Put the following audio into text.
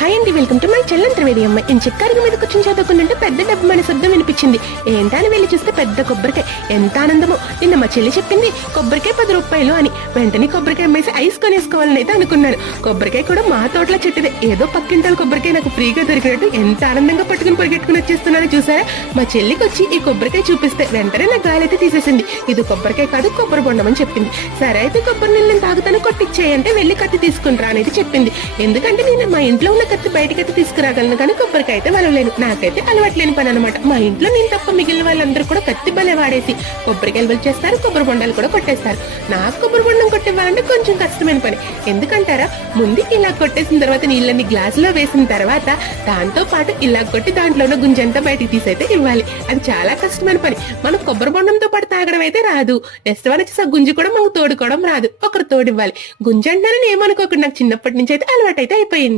Hi అండి welcome to my Chellam Trivedi అమ్మ నేను మీద కూర్చొని చదువుకుంటుంటే పెద్ద డబ్బు మన శబ్దం వినిపించింది. ఏంటా అని వెళ్ళి చూస్తే పెద్ద కొబ్బరికాయ. ఎంత ఆనందమో. నిన్న మా చెల్లి చెప్పింది కొబ్బరికాయ పది రూపాయలు అని. వెంటనే కొబ్బరికాయ అమ్మేసి ఐస్ కొనేసుకోవాలని అయితే అనుకున్నాను. కొబ్బరికాయ కూడా మా తోటలో చెట్టుదే. ఏదో పక్కింటాల కొబ్బరికాయ నాకు ఫ్రీగా దొరికినట్టు ఎంత ఆనందంగా పట్టుకుని పరిగెట్టుకుని వచ్చేస్తున్నాను చూసారా? మా చెల్లికి వచ్చి ఈ కొబ్బరికాయ చూపిస్తే వెంటనే నా గాలి అయితే తీసేసింది. ఇది కొబ్బరికాయ కాదు కొబ్బరి బొండం అని చెప్పింది. సరే అయితే కొబ్బరి నీళ్ళని తాగుతాను కొట్టించేయంటే వెళ్ళి కత్తి తీసుకుంటారా అనేది చెప్పింది. ఎందుకంటే నేను మా ఇంట్లో ఉన్న కత్తి బయటకైతే తీసుకురాగలను కానీ కొబ్బరికాయ అయితే వలవలేను నాకైతే అలవాట్లేని పని అనమాట మా ఇంట్లో నేను తప్ప మిగిలిన వాళ్ళందరూ కూడా కత్తి బలే వాడేసి కొబ్బరికాయలు చేస్తారు కొబ్బరి బొండాలు కూడా కొట్టేస్తారు. నాకు కొబ్బరి బొండం కొట్టివ్వాలంటే కొంచెం కష్టమైన పని. ఎందుకంటారా? ముందు ఇలా కొట్టేసిన తర్వాత నీళ్ళని గ్లాసులో వేసిన తర్వాత దాంతో పాటు ఇలా కొట్టి దాంట్లో ఉన్న గుంజంతా బయటికి తీసైతే ఇవ్వాలి. అది చాలా కష్టమైన పని. మనం కొబ్బరి బొండంతో పాటు తాగడం అయితే రాదు. నెక్స్ట్ వన్ వచ్చేసి ఆ కూడా మనకు తోడుకోవడం రాదు. ఒకరు తోడివ్వాలి. గుంజి అంటారని ఏమనుకోకుండా నాకు చిన్నప్పటి నుంచి అయితే అలవాటు అయితే అయిపోయింది.